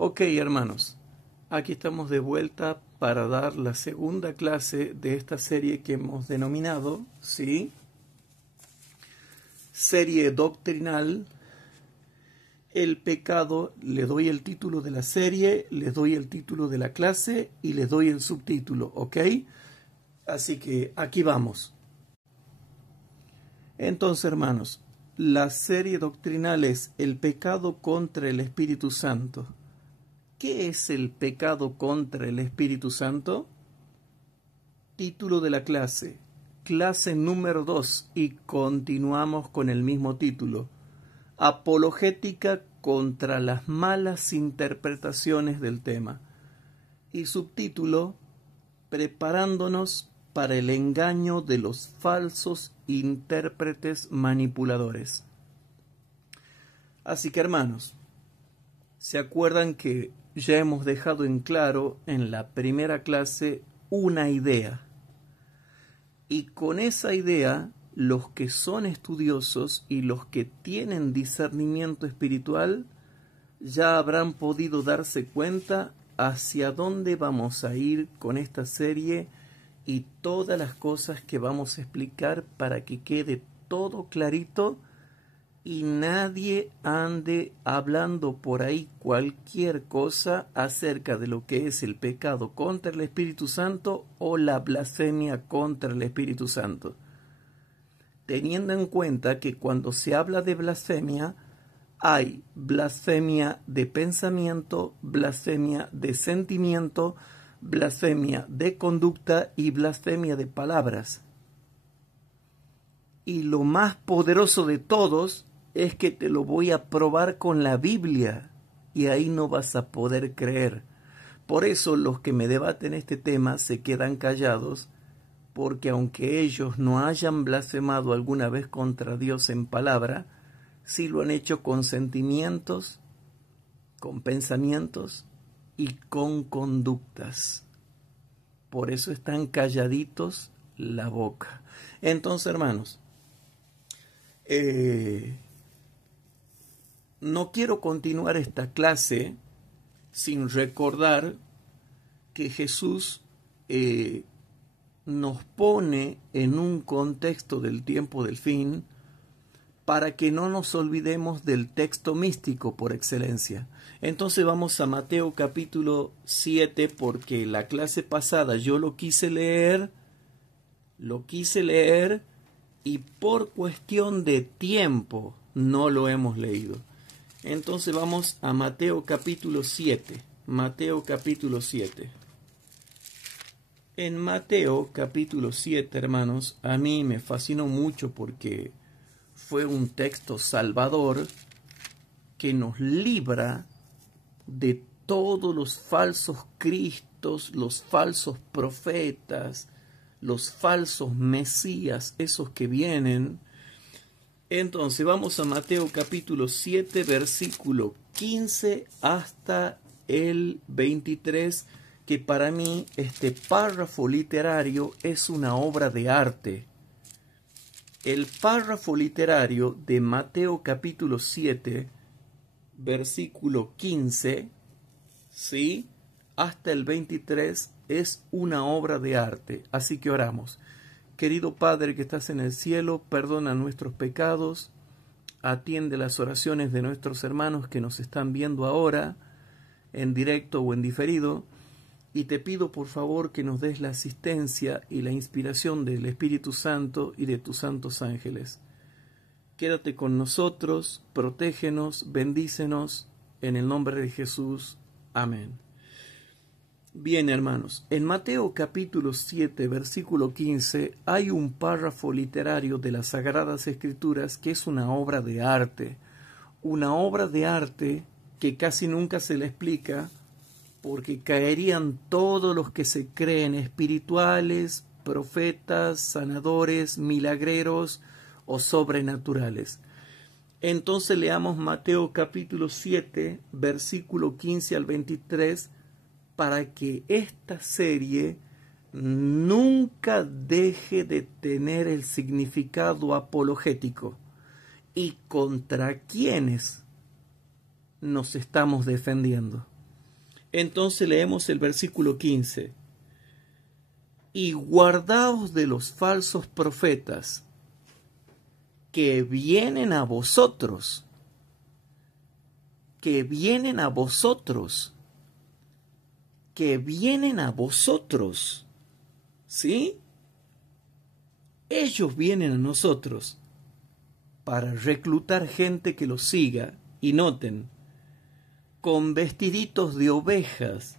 Ok, hermanos, aquí estamos de vuelta para dar la segunda clase de esta serie que hemos denominado, ¿sí? Serie doctrinal. El pecado, le doy el título de la serie, le doy el título de la clase y le doy el subtítulo, ¿ok? Así que aquí vamos. Entonces, hermanos, la serie doctrinal es el pecado contra el Espíritu Santo. ¿Qué es el pecado contra el Espíritu Santo? Título de la clase, clase número 2, y continuamos con el mismo título. Apologética contra las malas interpretaciones del tema. Y subtítulo, preparándonos para el engaño de los falsos intérpretes manipuladores. Así que, hermanos, ¿se acuerdan que ya hemos dejado en claro en la primera clase una idea? Y con esa idea, los que son estudiosos y los que tienen discernimiento espiritual ya habrán podido darse cuenta hacia dónde vamos a ir con esta serie y todas las cosas que vamos a explicar para que quede todo clarito y nadie ande hablando por ahí cualquier cosa acerca de lo que es el pecado contra el Espíritu Santo o la blasfemia contra el Espíritu Santo. Teniendo en cuenta que cuando se habla de blasfemia, hay blasfemia de pensamiento, blasfemia de sentimiento, blasfemia de conducta y blasfemia de palabras. Y lo más poderoso de todos es que te lo voy a probar con la Biblia y ahí no vas a poder creer. Por eso los que me debaten este tema se quedan callados, porque aunque ellos no hayan blasfemado alguna vez contra Dios en palabra, sí lo han hecho con sentimientos, con pensamientos y con conductas. Por eso están calladitos la boca. Entonces, hermanos, no quiero continuar esta clase sin recordar que Jesús nos pone en un contexto del tiempo del fin para que no nos olvidemos del texto místico por excelencia. Entonces vamos a Mateo capítulo 7, porque la clase pasada yo lo quise leer y por cuestión de tiempo no lo hemos leído. Entonces vamos a Mateo capítulo 7. Mateo capítulo 7. En Mateo capítulo 7, hermanos, a mí me fascinó mucho porque fue un texto salvador que nos libra de todos los falsos cristos, los falsos profetas, los falsos mesías, esos que vienen. Entonces vamos a Mateo capítulo 7, versículo 15 hasta el 23, que para mí este párrafo literario es una obra de arte. El párrafo literario de Mateo capítulo 7, versículo 15, ¿sí?, hasta el 23, es una obra de arte. Así que oramos. Querido Padre que estás en el cielo, perdona nuestros pecados, atiende las oraciones de nuestros hermanos que nos están viendo ahora, en directo o en diferido, y te pido por favor que nos des la asistencia y la inspiración del Espíritu Santo y de tus santos ángeles. Quédate con nosotros, protégenos, bendícenos, en el nombre de Jesús. Amén. Bien, hermanos, en Mateo capítulo 7, versículo 15, hay un párrafo literario de las Sagradas Escrituras que es una obra de arte que casi nunca se le explica porque caerían todos los que se creen espirituales, profetas, sanadores, milagreros o sobrenaturales. Entonces leamos Mateo capítulo 7, versículo 15 al 23, para que esta serie nunca deje de tener el significado apologético y contra quienes nos estamos defendiendo. Entonces leemos el versículo 15. Y guardaos de los falsos profetas que vienen a vosotros, que vienen a vosotros, que vienen a vosotros, ¿sí? Ellos vienen a nosotros para reclutar gente que los siga. Y noten, con vestiditos de ovejas,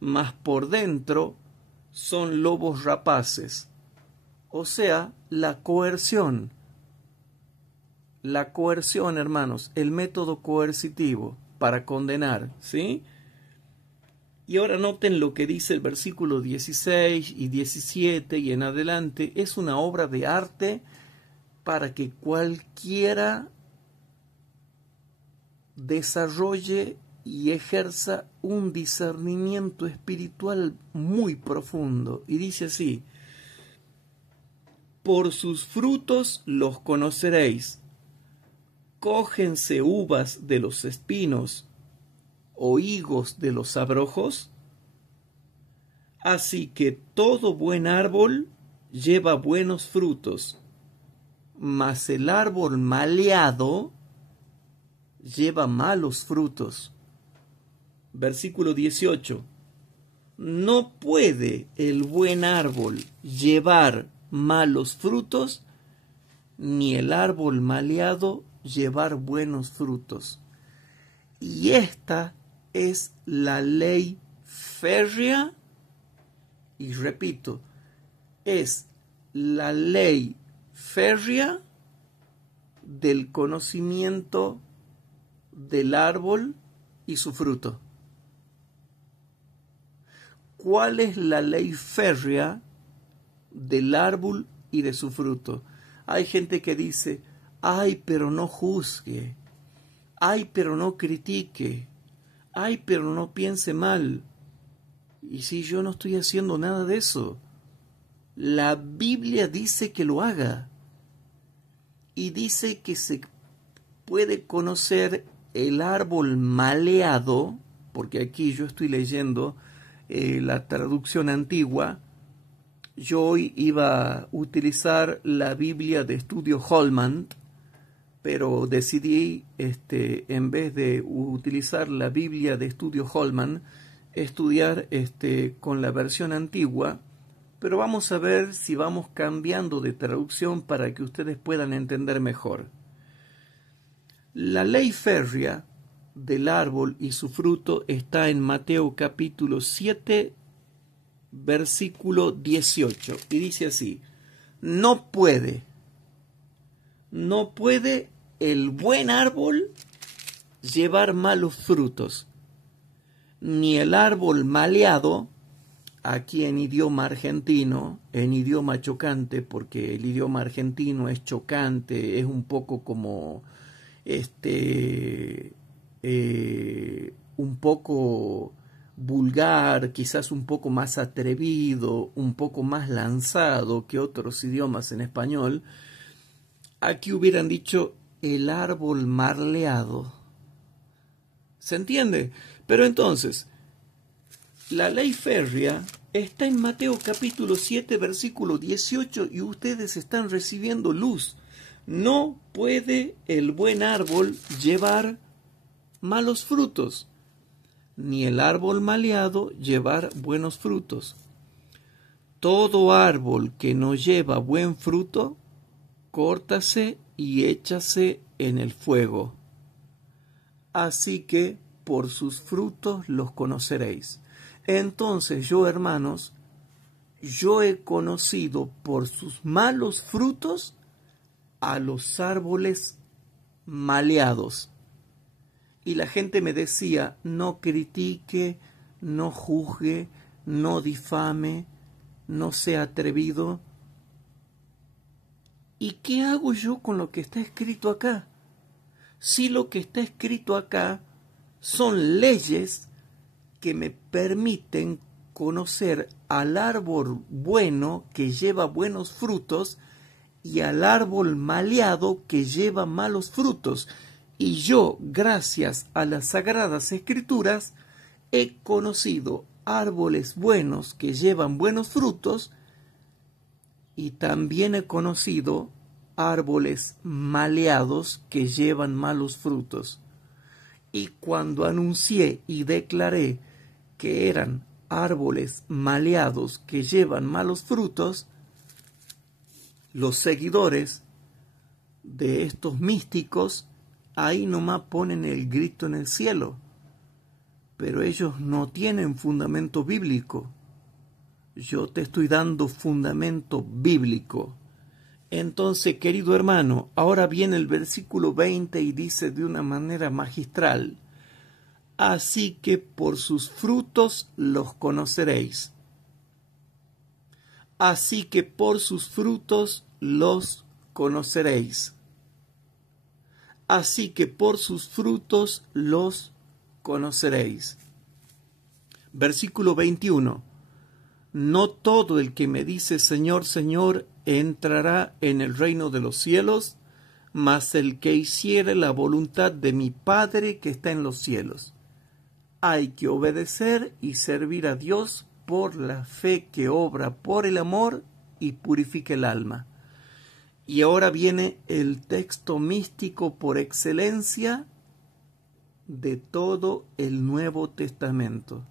mas por dentro son lobos rapaces. O sea, la coerción. La coerción, hermanos, el método coercitivo para condenar, ¿sí? Y ahora noten lo que dice el versículo 16 y 17 y en adelante. Es una obra de arte para que cualquiera desarrolle y ejerza un discernimiento espiritual muy profundo. Y dice así: por sus frutos los conoceréis. ¿Cógense uvas de los espinos o higos de los abrojos? Así que todo buen árbol lleva buenos frutos, mas el árbol maleado lleva malos frutos. Versículo 18. No puede el buen árbol llevar malos frutos, ni el árbol maleado llevar buenos frutos. Y esta es la ley férrea, y repito, es la ley férrea del conocimiento del árbol y su fruto. ¿Cuál es la ley férrea del árbol y de su fruto? Hay gente que dice: ay, pero no juzgue, ay, pero no critique, ay, pero no piense mal. Y si yo no estoy haciendo nada de eso, la Biblia dice que lo haga. Y dice que se puede conocer el árbol maleado, porque aquí yo estoy leyendo la traducción antigua. Yo hoy iba a utilizar la Biblia de estudio Holman, pero decidí, en vez de utilizar la Biblia de estudio Holman, estudiar con la versión antigua. Pero vamos a ver si vamos cambiando de traducción para que ustedes puedan entender mejor. La ley férrea del árbol y su fruto está en Mateo capítulo 7, versículo 18. Y dice así: no puede el buen árbol llevar malos frutos, ni el árbol maleado, aquí en idioma argentino, en idioma chocante, porque el idioma argentino es chocante, es un poco como un poco vulgar, quizás un poco más atrevido, un poco más lanzado que otros idiomas en español. Aquí hubieran dicho el árbol marleado. ¿Se entiende? Pero entonces, la ley férrea está en Mateo capítulo 7, versículo 18, y ustedes están recibiendo luz. No puede el buen árbol llevar malos frutos, ni el árbol maleado llevar buenos frutos. Todo árbol que no lleva buen fruto, córtase y échase en el fuego. Así que por sus frutos los conoceréis. Entonces yo, hermanos, yo he conocido por sus malos frutos a los árboles maleados. Y la gente me decía: no critique, no juzgue, no difame, no sea atrevido. ¿Y qué hago yo con lo que está escrito acá? Si lo que está escrito acá son leyes que me permiten conocer al árbol bueno que lleva buenos frutos y al árbol maleado que lleva malos frutos. Y yo, gracias a las Sagradas Escrituras, he conocido árboles buenos que llevan buenos frutos, y también he conocido árboles maleados que llevan malos frutos. Y cuando anuncié y declaré que eran árboles maleados que llevan malos frutos, los seguidores de estos místicos ahí nomás ponen el grito en el cielo, pero ellos no tienen fundamento bíblico. Yo te estoy dando fundamento bíblico. Entonces, querido hermano, ahora viene el versículo 20 y dice de una manera magistral: así que por sus frutos los conoceréis. Así que por sus frutos los conoceréis. Así que por sus frutos los conoceréis. Versículo 21. No todo el que me dice Señor, Señor, entrará en el reino de los cielos, mas el que hiciere la voluntad de mi Padre que está en los cielos. Hay que obedecer y servir a Dios por la fe que obra por el amor y purifica el alma. Y ahora viene el texto místico por excelencia de todo el Nuevo Testamento.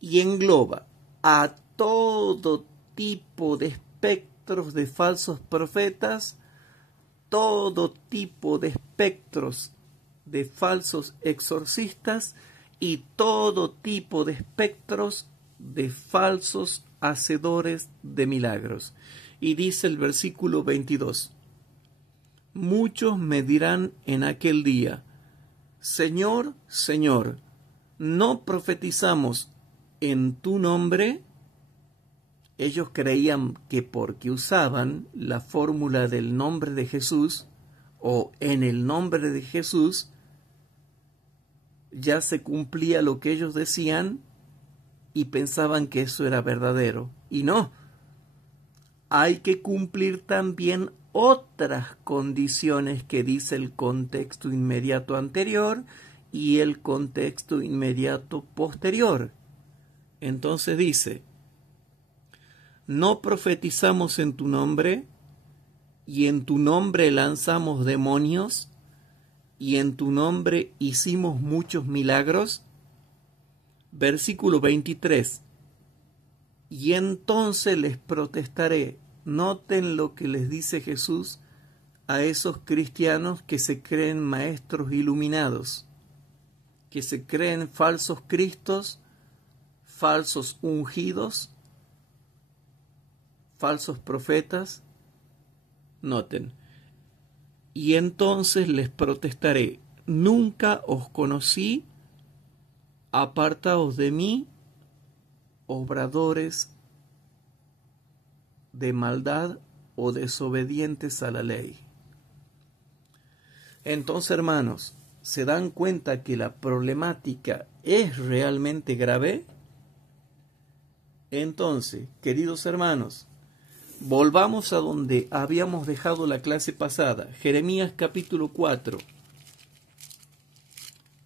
Y engloba a todo tipo de espectros de falsos profetas, todo tipo de espectros de falsos exorcistas y todo tipo de espectros de falsos hacedores de milagros. Y dice el versículo 22, muchos me dirán en aquel día, Señor, Señor, ¿no profetizamos en tu nombre? Ellos creían que porque usaban la fórmula del nombre de Jesús o en el nombre de Jesús, ya se cumplía lo que ellos decían y pensaban que eso era verdadero. Y no, hay que cumplir también otras condiciones que dice el contexto inmediato anterior y el contexto inmediato posterior. Entonces dice, no profetizamos en tu nombre, y en tu nombre lanzamos demonios, y en tu nombre hicimos muchos milagros. Versículo 23. Y entonces les protestaré. Noten lo que les dice Jesús a esos cristianos que se creen maestros iluminados, que se creen falsos cristos, falsos ungidos, falsos profetas. Noten, y entonces les protestaré, nunca os conocí, apartaos de mí, obradores de maldad o desobedientes a la ley. Entonces, hermanos, ¿se dan cuenta que la problemática es realmente grave? Entonces, queridos hermanos, volvamos a donde habíamos dejado la clase pasada, Jeremías capítulo 4.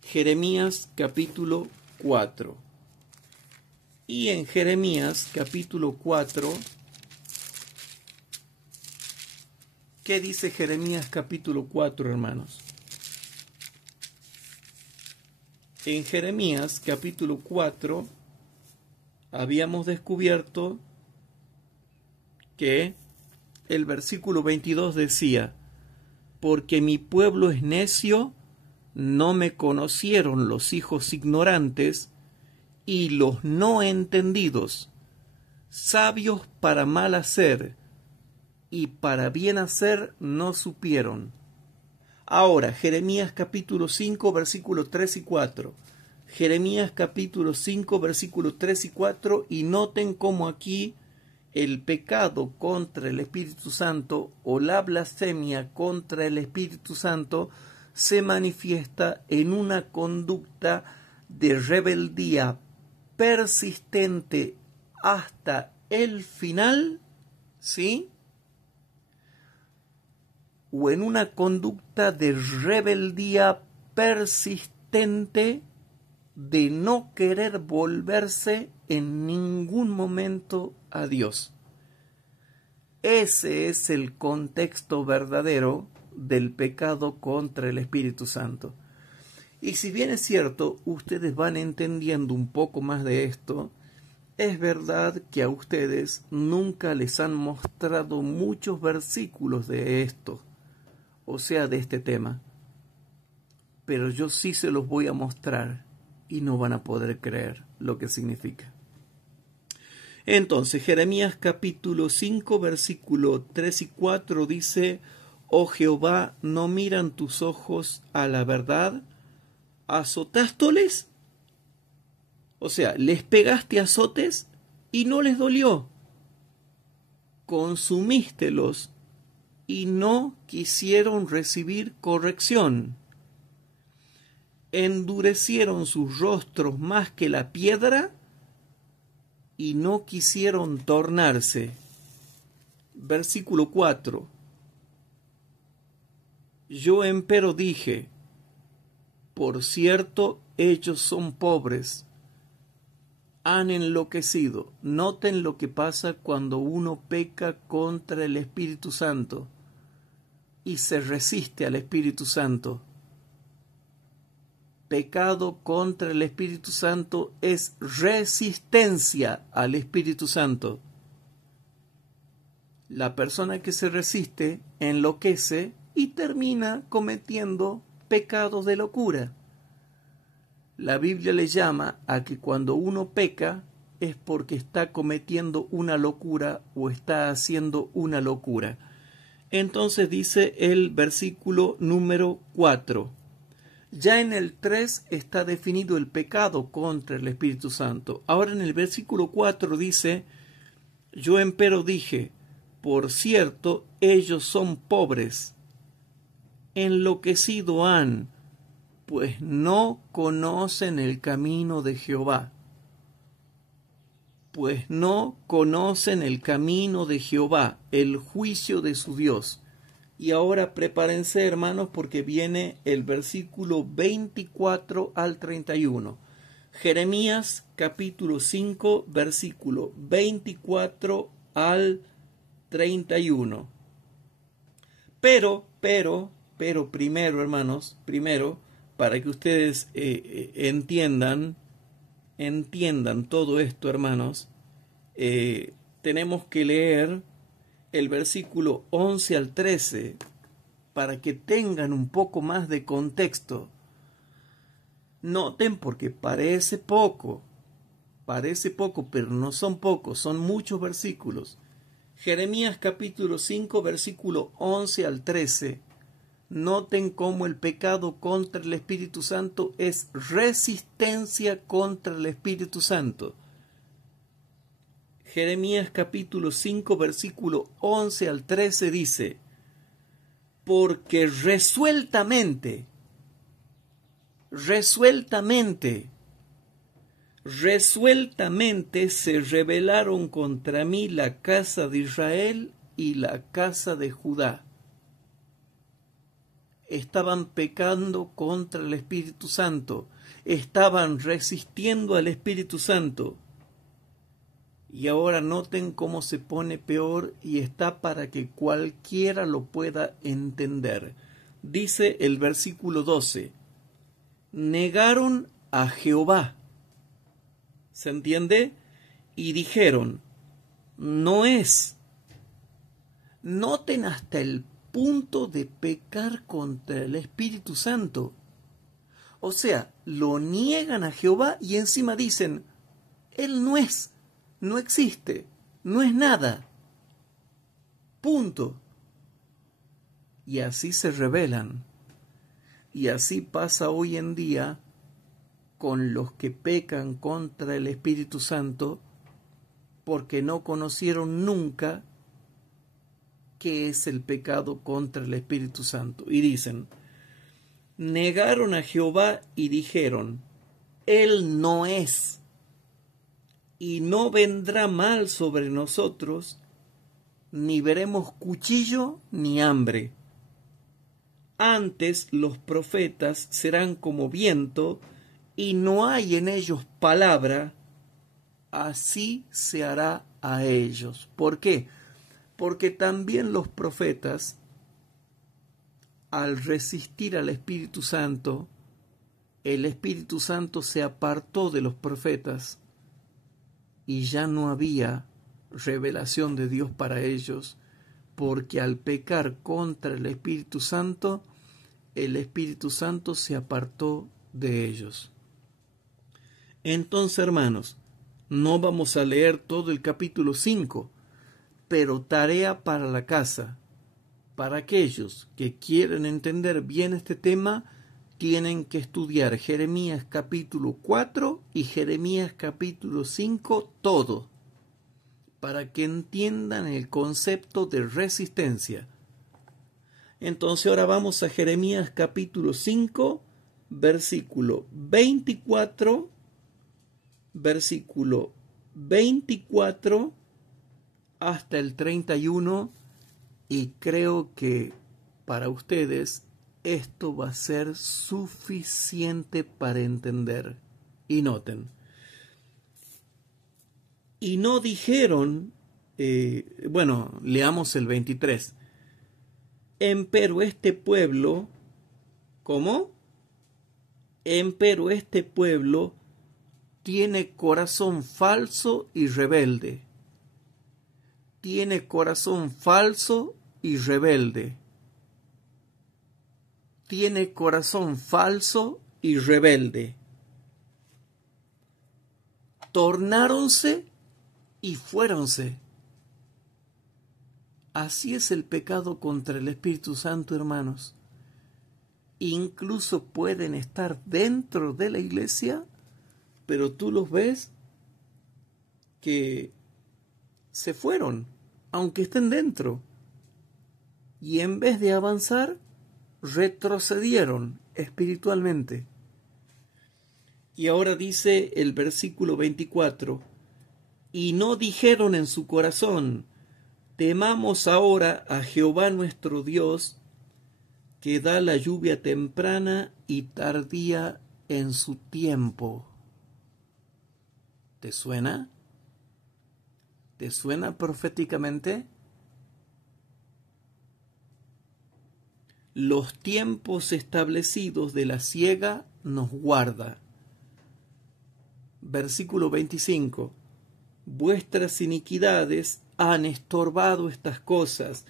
Jeremías capítulo 4. Y en Jeremías capítulo 4, ¿qué dice Jeremías capítulo 4, hermanos? En Jeremías capítulo 4 habíamos descubierto que el versículo 22 decía, porque mi pueblo es necio, no me conocieron los hijos ignorantes y los no entendidos, sabios para mal hacer y para bien hacer no supieron. Ahora, Jeremías capítulo 5, versículos 3 y 4. Jeremías capítulo 5, versículos 3 y 4, y noten cómo aquí el pecado contra el Espíritu Santo o la blasfemia contra el Espíritu Santo se manifiesta en una conducta de rebeldía persistente hasta el final, ¿sí? O en una conducta de rebeldía persistente de no querer volverse en ningún momento a Dios. Ese es el contexto verdadero del pecado contra el Espíritu Santo. Y si bien es cierto, ustedes van entendiendo un poco más de esto, es verdad que a ustedes nunca les han mostrado muchos versículos de esto, o sea, de este tema. Pero yo sí se los voy a mostrar y no van a poder creer lo que significa. Entonces, Jeremías capítulo 5, versículo 3 y 4 dice: Oh Jehová, ¿no miran tus ojos a la verdad? ¿Azotástoles? O sea, les pegaste azotes y no les dolió. Consumístelos y no quisieron recibir corrección. Endurecieron sus rostros más que la piedra y no quisieron tornarse. Versículo 4. Yo empero dije: por cierto, ellos son pobres, han enloquecido. Noten lo que pasa cuando uno peca contra el Espíritu Santo y se resiste al Espíritu Santo. Pecado contra el Espíritu Santo es resistencia al Espíritu Santo. La persona que se resiste enloquece y termina cometiendo pecados de locura. La Biblia le llama a que cuando uno peca es porque está cometiendo una locura o está haciendo una locura. Entonces dice el versículo número 4. Ya en el 3 está definido el pecado contra el Espíritu Santo. Ahora en el versículo 4 dice: yo empero dije, por cierto, ellos son pobres, enloquecido han, pues no conocen el camino de Jehová. Pues no conocen el camino de Jehová, el juicio de su Dios. Y ahora prepárense, hermanos, porque viene el versículo 24 al 31. Jeremías capítulo 5, versículo 24 al 31. Pero primero, hermanos, para que ustedes entiendan todo esto, hermanos, tenemos que leer el versículo 11 al 13 para que tengan un poco más de contexto. Noten, porque parece poco, pero no son pocos, son muchos versículos. Jeremías capítulo 5, versículo 11 al 13. Noten cómo el pecado contra el Espíritu Santo es resistencia contra el Espíritu Santo. Jeremías capítulo 5, versículo 11 al 13 dice: porque resueltamente se rebelaron contra mí la casa de Israel y la casa de Judá. Estaban pecando contra el Espíritu Santo, estaban resistiendo al Espíritu Santo. Y ahora noten cómo se pone peor y está para que cualquiera lo pueda entender. Dice el versículo 12: negaron a Jehová. ¿Se entiende? Y dijeron: no es. Noten hasta el punto de pecar contra el Espíritu Santo. O sea, lo niegan a Jehová y encima dicen: Él no es, no existe, no es nada. Punto. Y así se rebelan. Y así pasa hoy en día con los que pecan contra el Espíritu Santo, porque no conocieron nunca qué es el pecado contra el Espíritu Santo. Y dicen: negaron a Jehová y dijeron: Él no es, y no vendrá mal sobre nosotros, ni veremos cuchillo ni hambre. Antes los profetas serán como viento y no hay en ellos palabra, así se hará a ellos. ¿Por qué? Porque también los profetas, al resistir al Espíritu Santo, el Espíritu Santo se apartó de los profetas y ya no había revelación de Dios para ellos, porque al pecar contra el Espíritu Santo se apartó de ellos. Entonces, hermanos, no vamos a leer todo el capítulo 5, pero tarea para la casa. Para aquellos que quieren entender bien este tema, tienen que estudiar Jeremías capítulo 4 y Jeremías capítulo 5 todo, para que entiendan el concepto de resistencia. Entonces ahora vamos a Jeremías capítulo 5, versículo 24 hasta el 31, y creo que para ustedes esto va a ser suficiente para entender. Y noten, y no dijeron, leamos el 23. Empero este pueblo, ¿cómo? Empero este pueblo tiene corazón falso y rebelde. Tiene corazón falso y rebelde. Tiene corazón falso y rebelde. Tornáronse y fuéronse. Así es el pecado contra el Espíritu Santo, hermanos. Incluso pueden estar dentro de la iglesia, pero tú los ves que se fueron, aunque estén dentro. Y en vez de avanzar, retrocedieron espiritualmente. Y ahora dice el versículo 24, y no dijeron en su corazón, temamos ahora a Jehová nuestro Dios, que da la lluvia temprana y tardía en su tiempo. ¿Te suena? ¿Te suena proféticamente? Los tiempos establecidos de la siega nos guarda. Versículo 25. Vuestras iniquidades han estorbado estas cosas,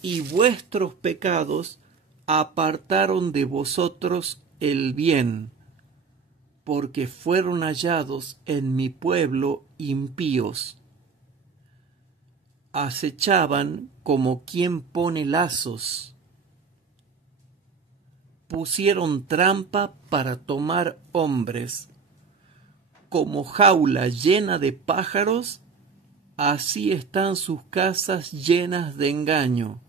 y vuestros pecados apartaron de vosotros el bien, porque fueron hallados en mi pueblo impíos. Acechaban como quien pone lazos. Pusieron trampa para tomar hombres. Como jaula llena de pájaros, así están sus casas llenas de engaño.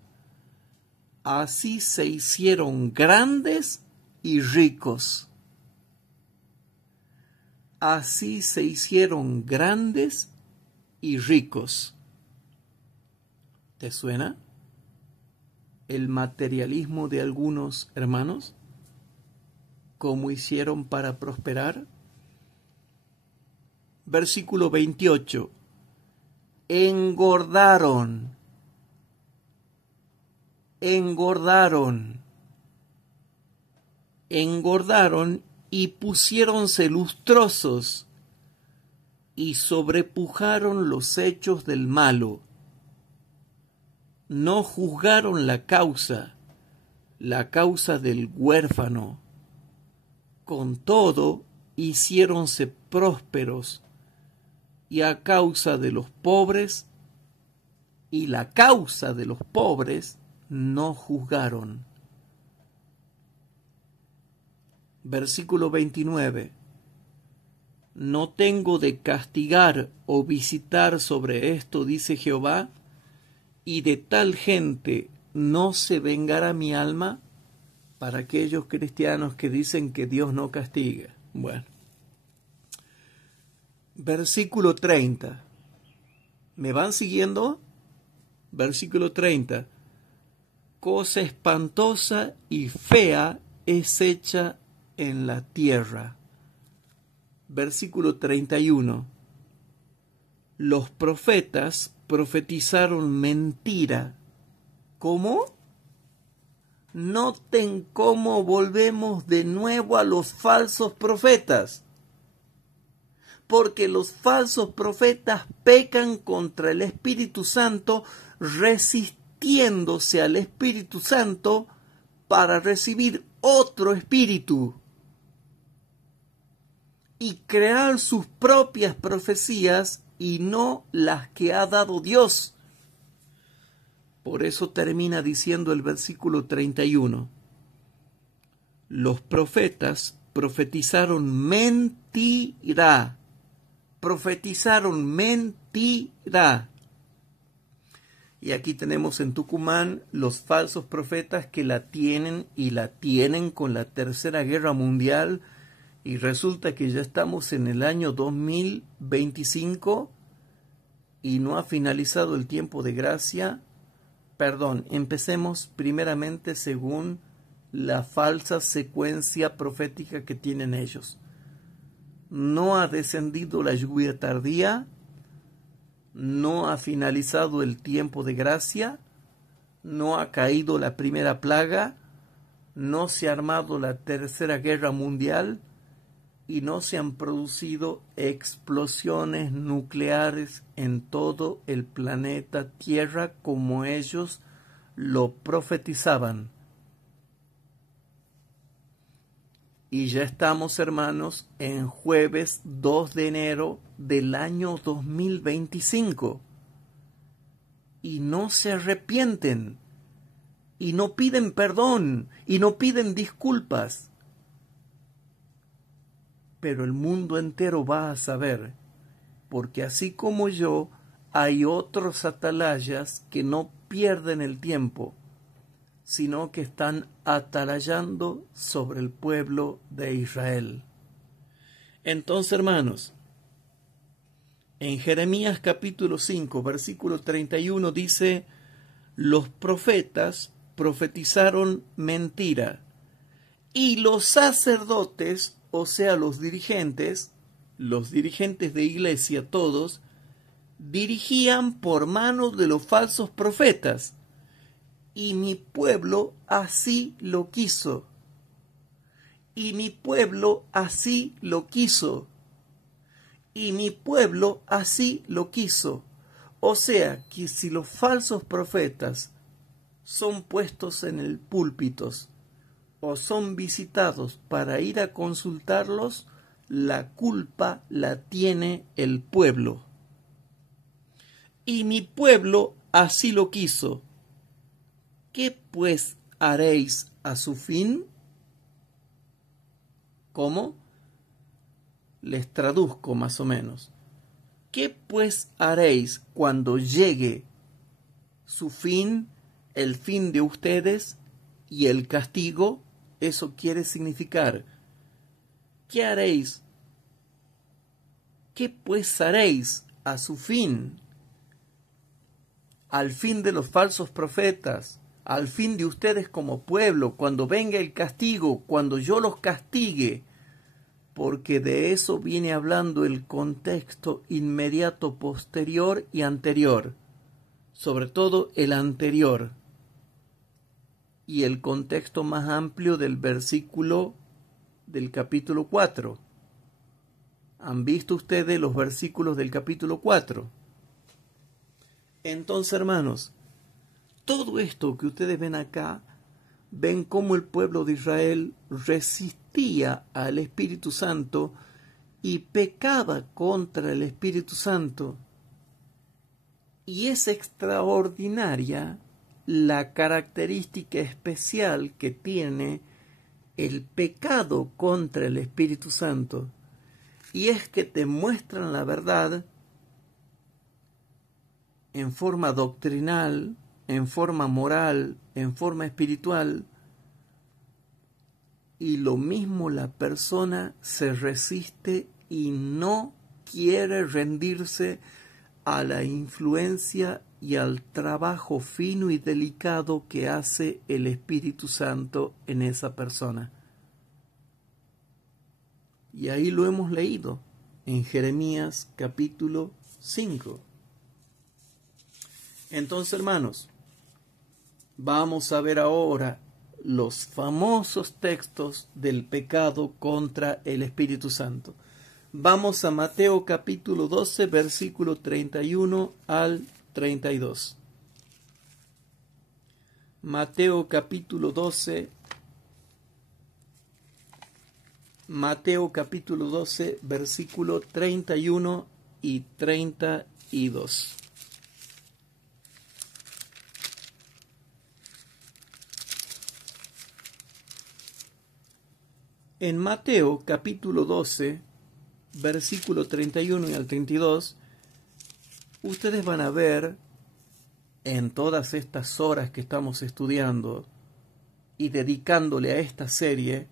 Así se hicieron grandes y ricos. Así se hicieron grandes y ricos. ¿Te suena el materialismo de algunos hermanos? ¿Cómo hicieron para prosperar? Versículo 28. Engordaron y pusiéronse lustrosos y sobrepujaron los hechos del malo. No juzgaron la causa del huérfano. Con todo, hiciéronse prósperos, y a causa de los pobres, y la causa de los pobres no juzgaron. Versículo 29. No tengo de castigar o visitar sobre esto, dice Jehová, y de tal gente no se vengará mi alma. Para aquellos cristianos que dicen que Dios no castiga. Bueno. Versículo 30. ¿Me van siguiendo? Versículo 30. Cosa espantosa y fea es hecha en la tierra. versículo 31. Los profetas profetizaron mentira. ¿Cómo? Noten cómo volvemos de nuevo a los falsos profetas. Porque los falsos profetas pecan contra el Espíritu Santo, resistiéndose al Espíritu Santo para recibir otro espíritu y crear sus propias profecías y no las que ha dado Dios. Por eso termina diciendo el versículo 31. Los profetas profetizaron mentira. Profetizaron mentira. Y aquí tenemos en Tucumán los falsos profetas que la tienen con la Tercera Guerra Mundial, y resulta que ya estamos en el año 2025 y no ha finalizado el tiempo de gracia. Perdón, empecemos primeramente según la falsa secuencia profética que tienen ellos. No ha descendido la lluvia tardía, no ha finalizado el tiempo de gracia, no ha caído la primera plaga, no se ha armado la Tercera Guerra Mundial y no se han producido explosiones nucleares en todo el planeta Tierra como ellos lo profetizaban. Y ya estamos, hermanos, en jueves 2 de enero del año 2025. Y no se arrepienten, y no piden perdón, y no piden disculpas. Pero el mundo entero va a saber, porque así como yo, hay otros atalayas que no pierden el tiempo, sino que están atalayando sobre el pueblo de Israel. Entonces, hermanos, en Jeremías capítulo 5, versículo 31 dice: los profetas profetizaron mentira, y los sacerdotes, o sea, los dirigentes de iglesia todos, dirigían por manos de los falsos profetas. Y mi pueblo así lo quiso. Y mi pueblo así lo quiso. Y mi pueblo así lo quiso. O sea, que si los falsos profetas son puestos en el púlpito o son visitados para ir a consultarlos, la culpa la tiene el pueblo. Y mi pueblo así lo quiso. ¿Qué pues haréis a su fin? ¿Cómo? Les traduzco más o menos. ¿Qué pues haréis cuando llegue su fin, el fin de ustedes y el castigo? Eso quiere significar, ¿qué haréis? ¿Qué pues haréis a su fin? Al fin de los falsos profetas, al fin de ustedes como pueblo, cuando venga el castigo, cuando yo los castigue, porque de eso viene hablando el contexto inmediato, posterior y anterior, sobre todo el anterior, y el contexto más amplio del versículo del capítulo 4. ¿Han visto ustedes los versículos del capítulo 4? Entonces, hermanos, todo esto que ustedes ven acá, ven cómo el pueblo de Israel resistía al Espíritu Santo y pecaba contra el Espíritu Santo. Y es extraordinaria la característica especial que tiene el pecado contra el Espíritu Santo. Y es que te muestran la verdad en forma doctrinal, en forma moral, en forma espiritual, y lo mismo la persona se resiste y no quiere rendirse a la influencia y al trabajo fino y delicado que hace el Espíritu Santo en esa persona. Y ahí lo hemos leído en Jeremías capítulo 5. Entonces, hermanos, vamos a ver ahora los famosos textos del pecado contra el Espíritu Santo. Vamos a Mateo capítulo 12, versículo 31 al 32. Mateo capítulo 12, versículo 31 y 32. En Mateo capítulo 12, versículo 31 y al 32, ustedes van a ver en todas estas horas que estamos estudiando y dedicándole a esta serie,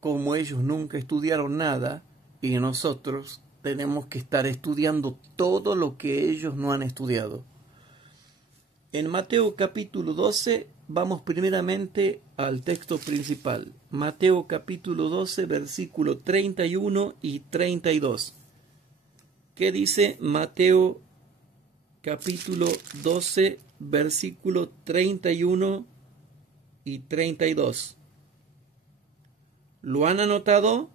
como ellos nunca estudiaron nada y nosotros tenemos que estar estudiando todo lo que ellos no han estudiado. En Mateo capítulo 12 vamos primeramente al texto principal. Mateo capítulo 12, versículo 31 y 32. ¿Qué dice Mateo capítulo 12, versículo 31 y 32? ¿Lo han anotado?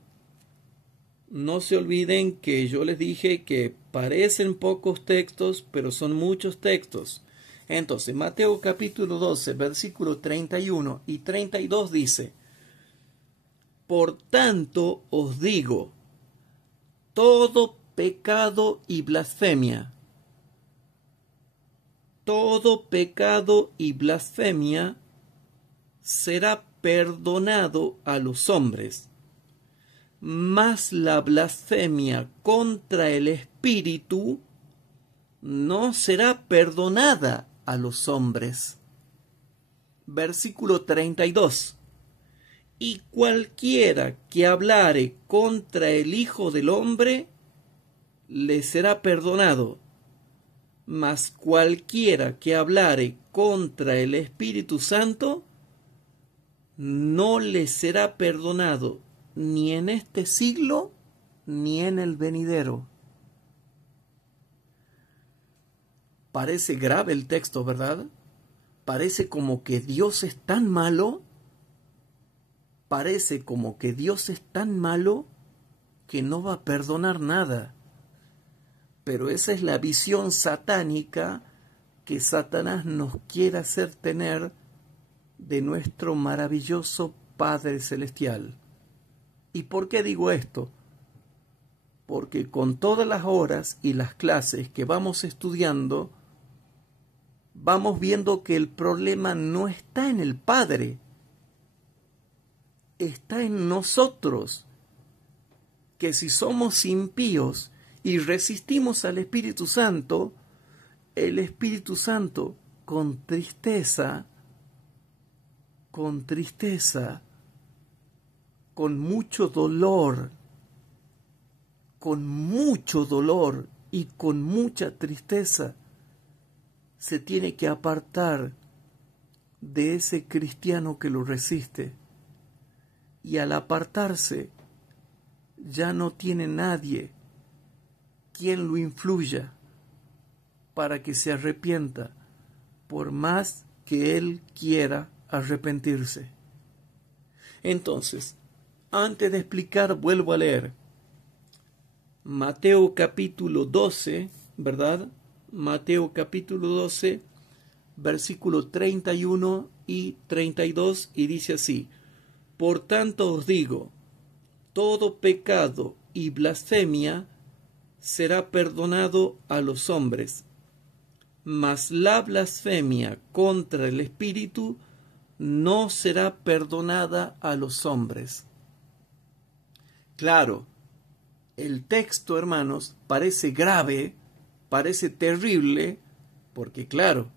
No se olviden que yo les dije que parecen pocos textos, pero son muchos textos. Entonces, Mateo capítulo 12, versículo 31 y 32 dice: Por tanto os digo, todo pecado y blasfemia será perdonado a los hombres, mas la blasfemia contra el Espíritu no será perdonada a los hombres. Versículo 32. Y cualquiera que hablare contra el Hijo del Hombre, le será perdonado, mas cualquiera que hablare contra el Espíritu Santo, no le será perdonado, ni en este siglo, ni en el venidero. Parece grave el texto, ¿verdad? Parece como que Dios es tan malo. Parece como que Dios es tan malo que no va a perdonar nada. Pero esa es la visión satánica que Satanás nos quiere hacer tener de nuestro maravilloso Padre Celestial. ¿Y por qué digo esto? Porque con todas las horas y las clases que vamos estudiando, vamos viendo que el problema no está en el Padre, está en nosotros, que si somos impíos y resistimos al Espíritu Santo, el Espíritu Santo con tristeza, con mucho dolor y con mucha tristeza, se tiene que apartar de ese cristiano que lo resiste. Y al apartarse, ya no tiene nadie quien lo influya para que se arrepienta, por más que él quiera arrepentirse. Entonces, antes de explicar, vuelvo a leer Mateo capítulo 12, ¿verdad? Mateo capítulo 12, versículo 31 y 32, y dice así: Por tanto os digo, todo pecado y blasfemia será perdonado a los hombres, mas la blasfemia contra el Espíritu no será perdonada a los hombres. Claro, el texto, hermanos, parece grave, parece terrible, porque claro,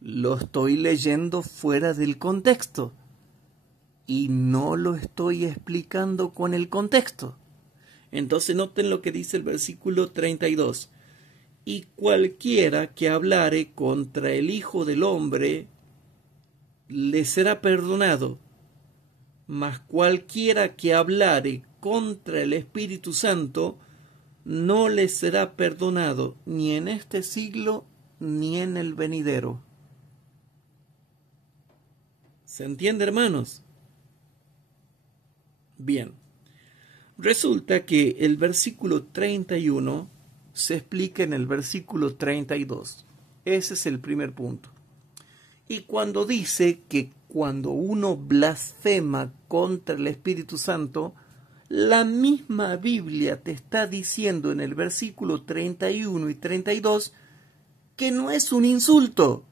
lo estoy leyendo fuera del contexto y no lo estoy explicando con el contexto. Entonces noten lo que dice el versículo 32. Y cualquiera que hablare contra el Hijo del Hombre, le será perdonado, mas cualquiera que hablare contra el Espíritu Santo, no le será perdonado ni en este siglo ni en el venidero. ¿Se entiende, hermanos? Bien. Resulta que el versículo 31 se explica en el versículo 32. Ese es el primer punto. Y cuando dice que cuando uno blasfema contra el Espíritu Santo, la misma Biblia te está diciendo en el versículo 31 y 32 que no es un insulto.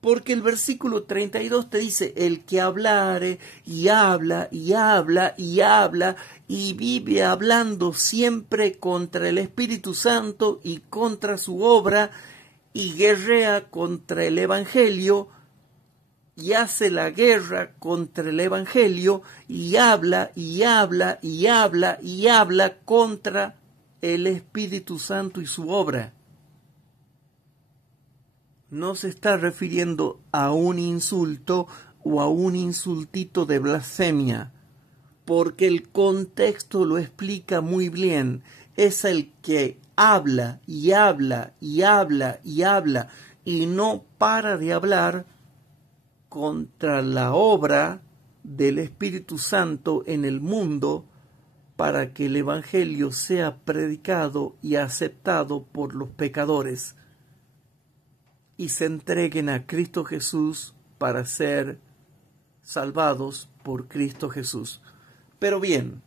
Porque el versículo 32 te dice, el que hablare y habla y habla y habla y vive hablando siempre contra el Espíritu Santo y contra su obra y guerrea contra el Evangelio y hace la guerra contra el Evangelio y habla y habla y habla y habla contra el Espíritu Santo y su obra. No se está refiriendo a un insulto o a un insultito de blasfemia, porque el contexto lo explica muy bien. Es el que habla y habla y habla y habla y no para de hablar contra la obra del Espíritu Santo en el mundo para que el Evangelio sea predicado y aceptado por los pecadores y se entreguen a Cristo Jesús para ser salvados por Cristo Jesús. Pero bien,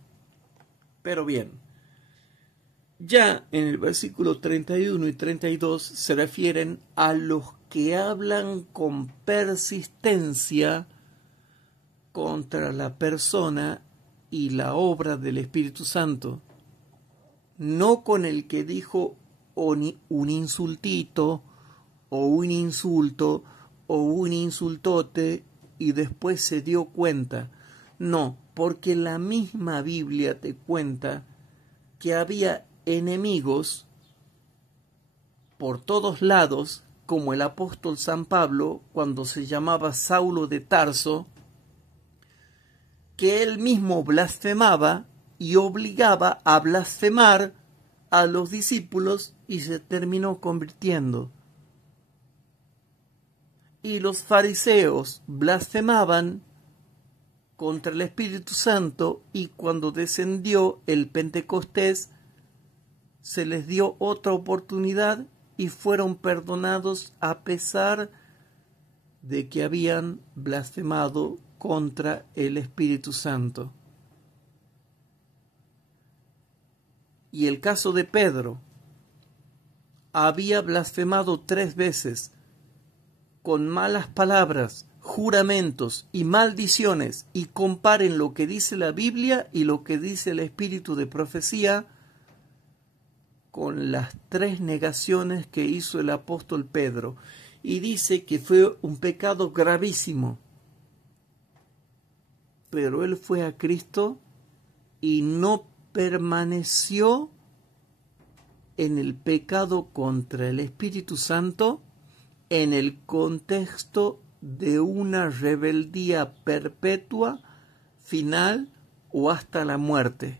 ya en el versículo 31 y 32 se refieren a los que hablan con persistencia contra la persona y la obra del Espíritu Santo, no con el que dijo un insultito, o un insulto, o un insultote, y después se dio cuenta. No, porque la misma Biblia te cuenta que había enemigos por todos lados, como el apóstol San Pablo, cuando se llamaba Saulo de Tarso, que él mismo blasfemaba y obligaba a blasfemar a los discípulos y se terminó convirtiendo. Y los fariseos blasfemaban contra el Espíritu Santo y cuando descendió el Pentecostés se les dio otra oportunidad y fueron perdonados a pesar de que habían blasfemado contra el Espíritu Santo. Y el caso de Pedro, había blasfemado 3 veces con malas palabras, juramentos y maldiciones, y comparen lo que dice la Biblia y lo que dice el espíritu de profecía con las 3 negaciones que hizo el apóstol Pedro, y dice que fue un pecado gravísimo, pero él fue a Cristo y no permaneció en el pecado contra el Espíritu Santo en el contexto de una rebeldía perpetua, final o hasta la muerte,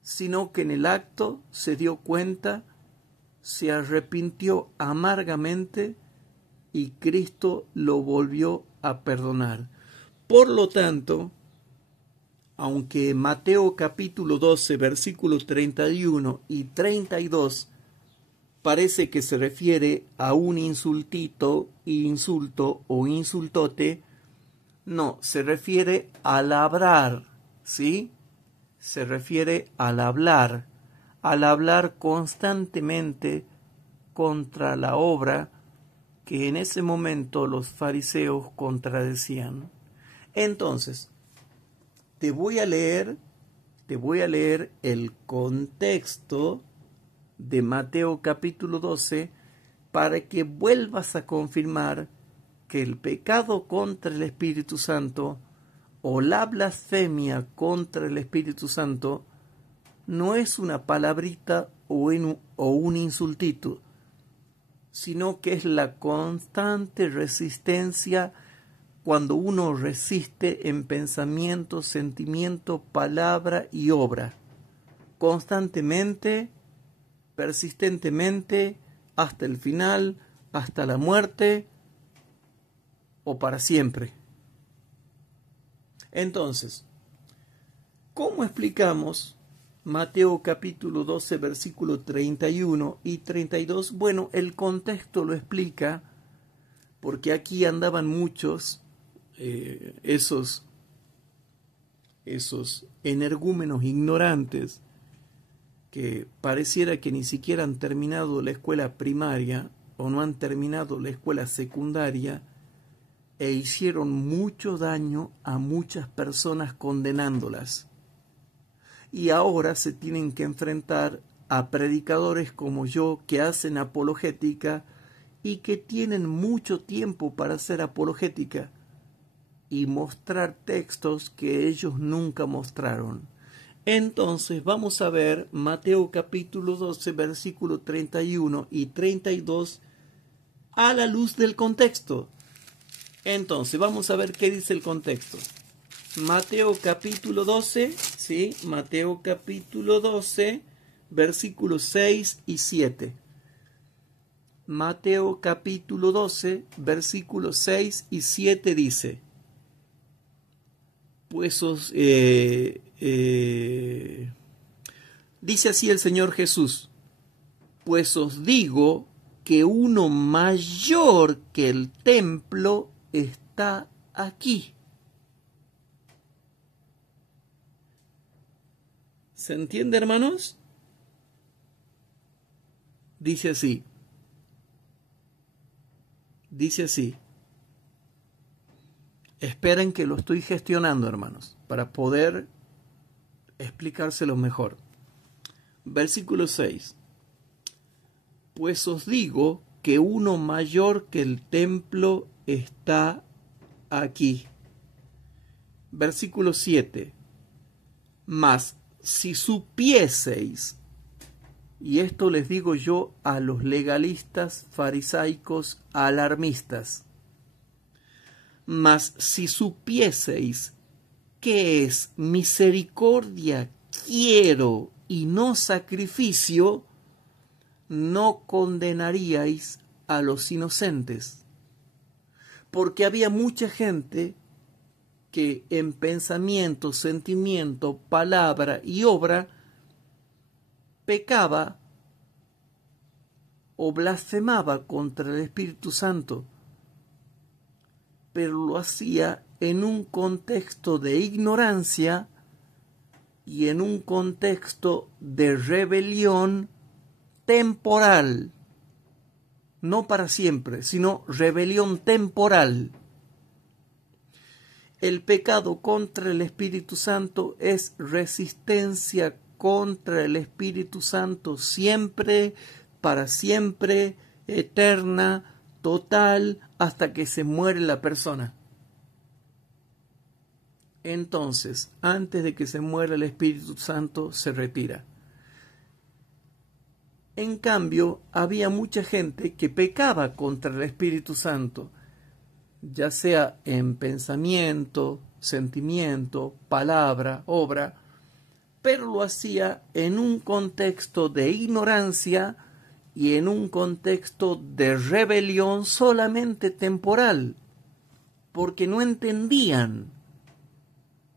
sino que en el acto se dio cuenta, se arrepintió amargamente y Cristo lo volvió a perdonar. Por lo tanto, aunque Mateo capítulo 12, versículos 31 y 32 parece que se refiere a un insultito, insulto o insultote, no, se refiere al hablar, ¿sí? Se refiere al hablar constantemente contra la obra que en ese momento los fariseos contradecían. Entonces, te voy a leer el contexto de Mateo capítulo 12 para que vuelvas a confirmar que el pecado contra el Espíritu Santo o la blasfemia contra el Espíritu Santo no es una palabrita o un insultito, sino que es la constante resistencia cuando uno resiste en pensamiento, sentimiento, palabra y obra, constantemente, persistentemente, hasta el final, hasta la muerte o para siempre. Entonces, ¿cómo explicamos Mateo capítulo 12, versículo 31 y 32? Bueno, el contexto lo explica, porque aquí andaban muchos esos energúmenos ignorantes que pareciera que ni siquiera han terminado la escuela primaria o no han terminado la escuela secundaria e hicieron mucho daño a muchas personas condenándolas. Y ahora se tienen que enfrentar a predicadores como yo que hacen apologética y que tienen mucho tiempo para hacer apologética y mostrar textos que ellos nunca mostraron. Entonces vamos a ver Mateo capítulo 12, versículo 31 y 32 a la luz del contexto. Entonces vamos a ver qué dice el contexto. Mateo capítulo 12, ¿sí? Mateo capítulo 12, versículos 6 y 7. Mateo capítulo 12, versículos 6 y 7 dice: dice así el Señor Jesús: pues os digo que uno mayor que el templo está aquí. ¿Se entiende, hermanos? Dice así. Esperen que lo estoy gestionando, hermanos, para poder explicárselo mejor. Versículo 6. Pues os digo que uno mayor que el templo está aquí. Versículo 7. Mas si supieseis, y esto les digo yo a los legalistas, farisaicos, alarmistas, mas si supieseis qué es misericordia quiero y no sacrificio, no condenaríais a los inocentes. Porque había mucha gente que en pensamiento, sentimiento, palabra y obra pecaba o blasfemaba contra el Espíritu Santo, pero lo hacía en un contexto de ignorancia y en un contexto de rebelión temporal, no para siempre, sino rebelión temporal. El pecado contra el Espíritu Santo es resistencia contra el Espíritu Santo siempre, para siempre, eterna, total, hasta que se muere la persona. Entonces, antes de que se muera el Espíritu Santo, se retira. En cambio, había mucha gente que pecaba contra el Espíritu Santo, ya sea en pensamiento, sentimiento, palabra, obra, pero lo hacía en un contexto de ignorancia y en un contexto de rebelión solamente temporal, porque no entendían.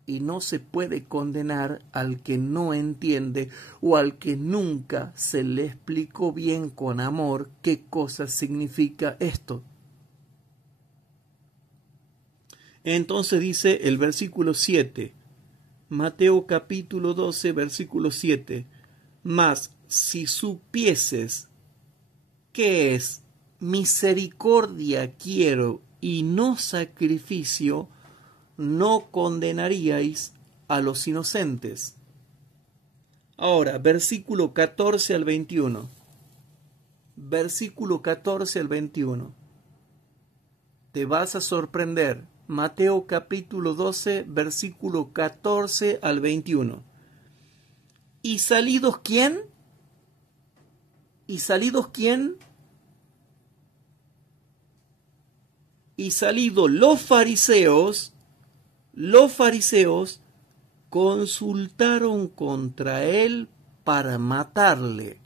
Y no se puede condenar al que no entiende o al que nunca se le explicó bien con amor qué cosa significa esto. Entonces dice el versículo 7, Mateo capítulo 12, versículo 7, mas si supieses qué es misericordia quiero y no sacrificio, no condenaríais a los inocentes. Ahora, versículo 14 al 21. Versículo 14 al 21. Te vas a sorprender. Mateo capítulo 12, versículo 14 al 21. ¿Y salidos quién? ¿Y salidos quién? Y salido los fariseos consultaron contra él para matarle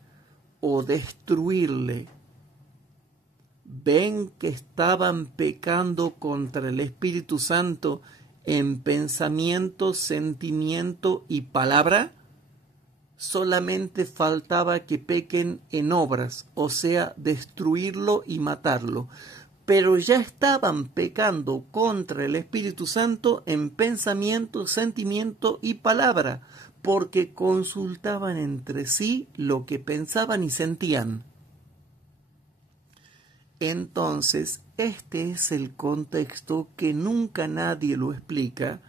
o destruirle. Ven que estaban pecando contra el Espíritu Santo en pensamiento, sentimiento y palabra. Solamente faltaba que pequen en obras, o sea, destruirlo y matarlo. Pero ya estaban pecando contra el Espíritu Santo en pensamiento, sentimiento y palabra, porque consultaban entre sí lo que pensaban y sentían. Entonces, este es el contexto que nunca nadie lo explica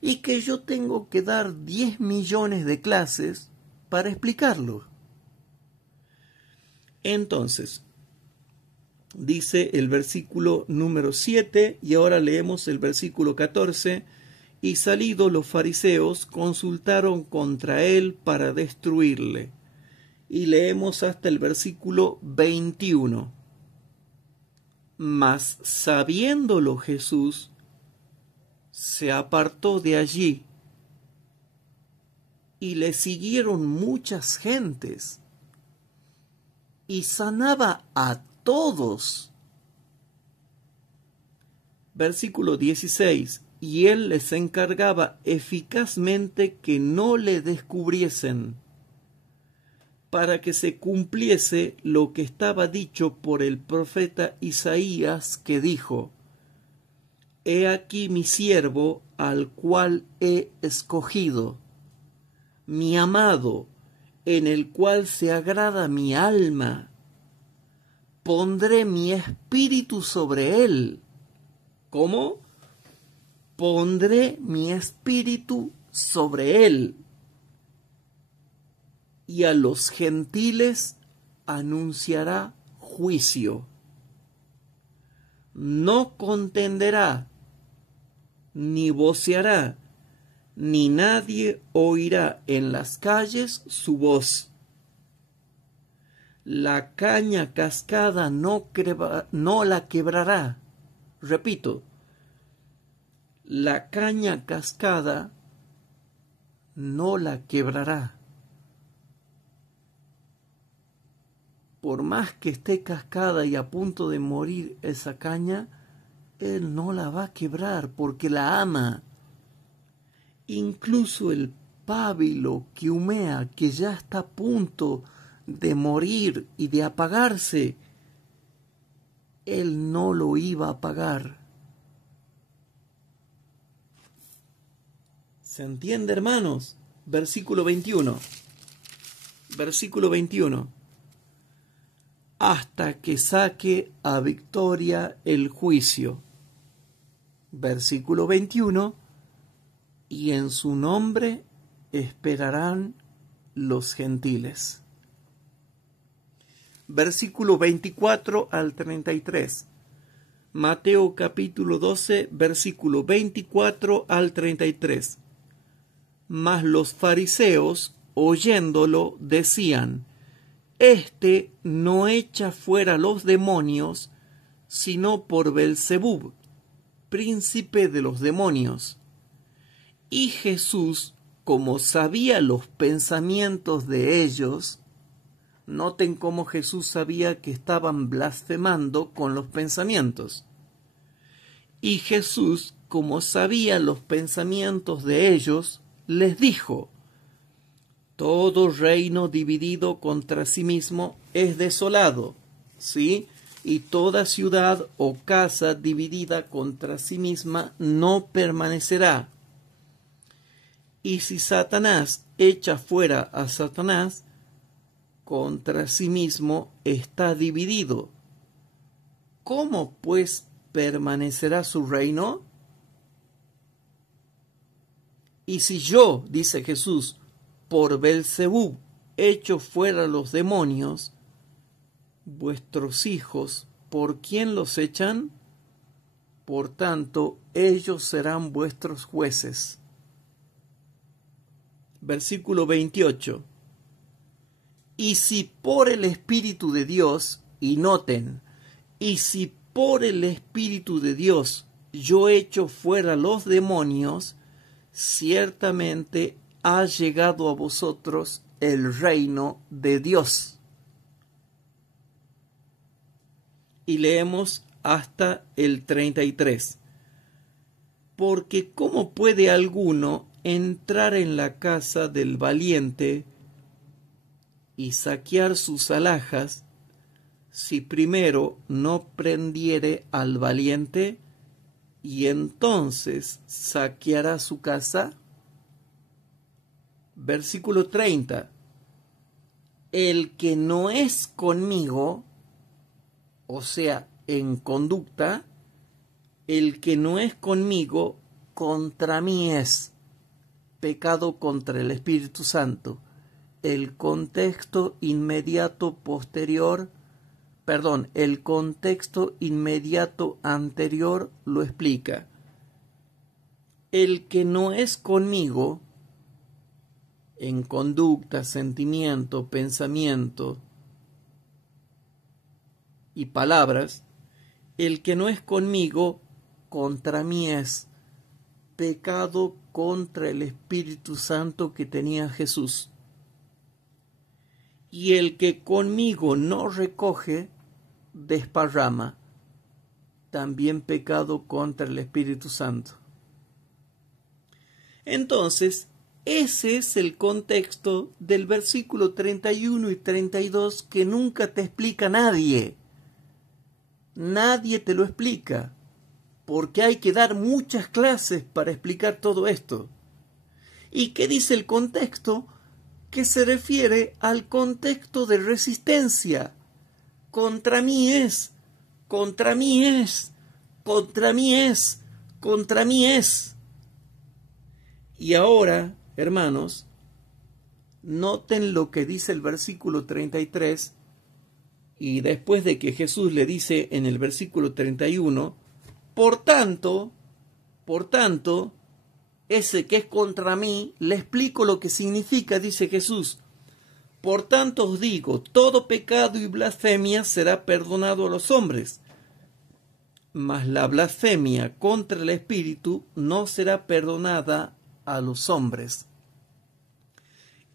y que yo tengo que dar 10 millones de clases para explicarlo. Entonces, dice el versículo número 7 y ahora leemos el versículo 14. Y salidos los fariseos consultaron contra él para destruirle. Y leemos hasta el versículo 21. Mas sabiéndolo Jesús, se apartó de allí, y le siguieron muchas gentes, y sanaba a todos. Versículo 16. Y él les encargaba eficazmente que no le descubriesen, para que se cumpliese lo que estaba dicho por el profeta Isaías, que dijo: He aquí mi siervo, al cual he escogido, mi amado, en el cual se agrada mi alma. Pondré mi espíritu sobre él. ¿Cómo? Pondré mi espíritu sobre él. Y a los gentiles anunciará juicio. No contenderá, ni voceará, ni nadie oirá en las calles su voz. La caña cascada no la quebrará. Repito, la caña cascada no la quebrará. Por más que esté cascada y a punto de morir esa caña, él no la va a quebrar porque la ama. Incluso el pábilo que humea, que ya está a punto de morir y de apagarse, él no lo iba a apagar. ¿Se entiende, hermanos? Versículo 21. Versículo 21. Hasta que saque a victoria el juicio. Versículo 21. Y en su nombre esperarán los gentiles. Versículo 24 al 33. Mateo capítulo 12, versículo 24 al 33. Mas los fariseos, oyéndolo, decían: Este no echa fuera los demonios, sino por Belzebub, príncipe de los demonios. Y Jesús, como sabía los pensamientos de ellos, noten cómo Jesús sabía que estaban blasfemando con los pensamientos. Y Jesús, como sabía los pensamientos de ellos, les dijo: Todo reino dividido contra sí mismo es desolado, ¿sí? Y toda ciudad o casa dividida contra sí misma no permanecerá. Y si Satanás echa fuera a Satanás, contra sí mismo está dividido. ¿Cómo pues permanecerá su reino? Y si yo, dice Jesús, por Belzebub echo fuera los demonios, vuestros hijos, ¿por quién los echan? Por tanto, ellos serán vuestros jueces. Versículo 28. Y si por el Espíritu de Dios, y noten, y si por el Espíritu de Dios yo echo fuera los demonios, ciertamente ha llegado a vosotros el reino de Dios. Y leemos hasta el 33. Porque ¿cómo puede alguno entrar en la casa del valiente y saquear sus alhajas si primero no prendiere al valiente y entonces saqueará su casa? Versículo 30. El que no es conmigo, o sea, en conducta, el que no es conmigo, contra mí es. Pecado contra el Espíritu Santo. El contexto inmediato anterior lo explica. El que no es conmigo, en conducta, sentimiento, pensamiento y palabras, el que no es conmigo, contra mí es. Pecado contra el Espíritu Santo que tenía Jesús. Y el que conmigo no recoge, desparrama. También pecado contra el Espíritu Santo. Entonces, ese es el contexto del versículo 31 y 32 que nunca te explica nadie. Nadie te lo explica, porque hay que dar muchas clases para explicar todo esto. ¿Y qué dice el contexto? Que se refiere al contexto de resistencia. Contra mí es, contra mí es, contra mí es, contra mí es. Y ahora, hermanos, noten lo que dice el versículo 33, y después de que Jesús le dice en el versículo 31, por tanto, ese que es contra mí, le explico lo que significa, dice Jesús. Por tanto os digo, todo pecado y blasfemia será perdonado a los hombres, mas la blasfemia contra el Espíritu no será perdonada a los hombres.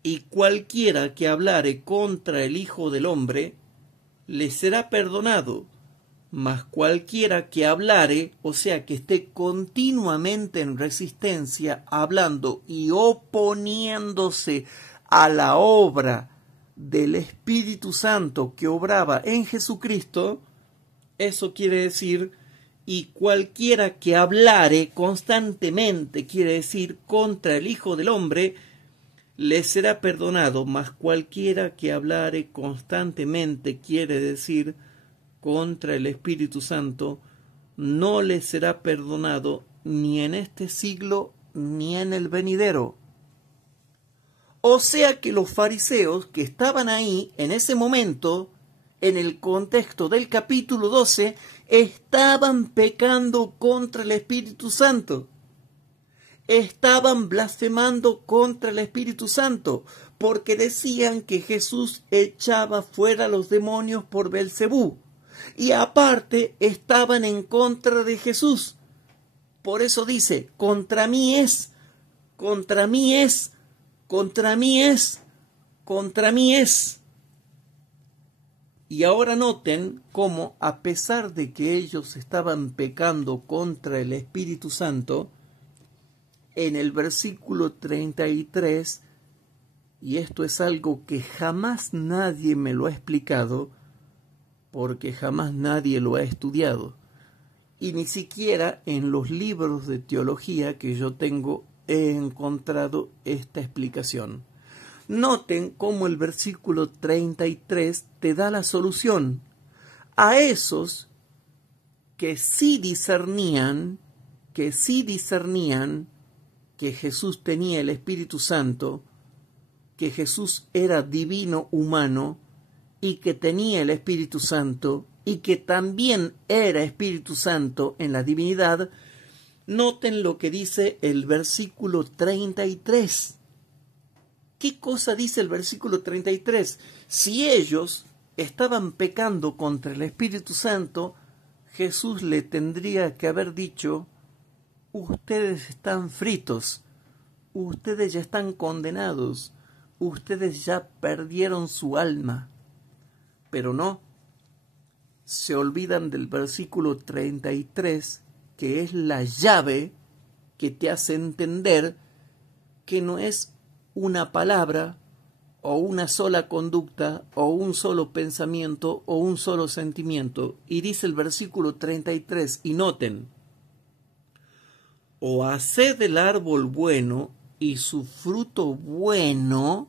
Y cualquiera que hablare contra el Hijo del Hombre, le será perdonado, mas cualquiera que hablare, o sea, que esté continuamente en resistencia, hablando y oponiéndose a la obra del Espíritu Santo que obraba en Jesucristo, eso quiere decir, y cualquiera que hablare constantemente, quiere decir, contra el Hijo del Hombre, le será perdonado, mas cualquiera que hablare constantemente, quiere decir, contra el Espíritu Santo, no le será perdonado ni en este siglo ni en el venidero. O sea que los fariseos que estaban ahí en ese momento, en el contexto del capítulo 12, estaban pecando contra el Espíritu Santo. Estaban blasfemando contra el Espíritu Santo, porque decían que Jesús echaba fuera los demonios por Belcebú. Y aparte estaban en contra de Jesús. Por eso dice, contra mí es, contra mí es, contra mí es, contra mí es. Y ahora noten cómo, a pesar de que ellos estaban pecando contra el Espíritu Santo, en el versículo 33, y esto es algo que jamás nadie me lo ha explicado, porque jamás nadie lo ha estudiado, y ni siquiera en los libros de teología que yo tengo he encontrado esta explicación. Noten cómo el versículo 33 te da la solución. A esos que sí discernían que Jesús tenía el Espíritu Santo, que Jesús era divino humano y que tenía el Espíritu Santo y que también era Espíritu Santo en la divinidad, noten lo que dice el versículo 33. ¿Qué cosa dice el versículo 33? Si ellos estaban pecando contra el Espíritu Santo, Jesús le tendría que haber dicho: ustedes están fritos, ustedes ya están condenados, ustedes ya perdieron su alma. Pero no, se olvidan del versículo 33, que es la llave que te hace entender que no es una palabra o una sola conducta o un solo pensamiento o un solo sentimiento. Y dice el versículo 33, y noten: o haced el árbol bueno y su fruto bueno.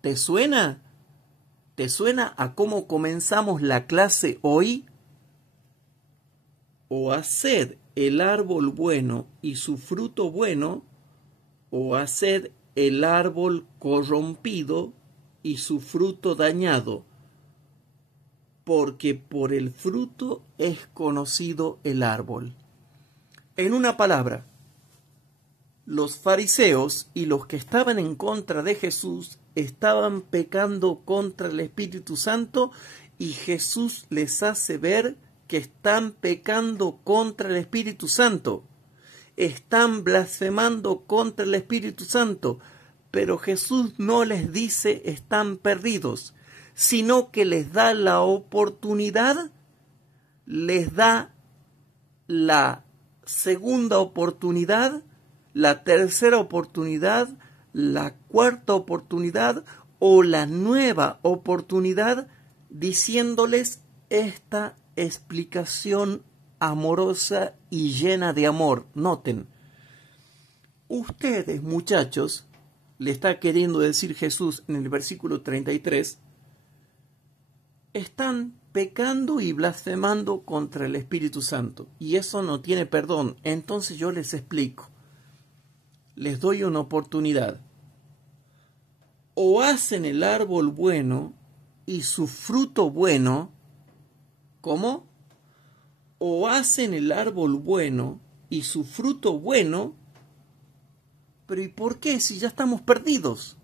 ¿Te suena? ¿Te suena a cómo comenzamos la clase hoy? O haced el árbol bueno y su fruto bueno, o haced el árbol corrompido y su fruto dañado, porque por el fruto es conocido el árbol. En una palabra, los fariseos y los que estaban en contra de Jesús estaban pecando contra el Espíritu Santo, y Jesús les hace ver que están pecando contra el Espíritu Santo. Están blasfemando contra el Espíritu Santo, pero Jesús no les dice están perdidos, sino que les da la oportunidad, les da la segunda oportunidad, la tercera oportunidad, la cuarta oportunidad o la nueva oportunidad, diciéndoles esta explicación amorosa y llena de amor. Noten, ustedes, muchachos, le está queriendo decir Jesús en el versículo 33, están pecando y blasfemando contra el Espíritu Santo, y eso no tiene perdón. Entonces yo les explico, les doy una oportunidad. O hacen el árbol bueno y su fruto bueno. ¿Cómo? O hacen el árbol bueno y su fruto bueno. Pero ¿y por qué si ya estamos perdidos?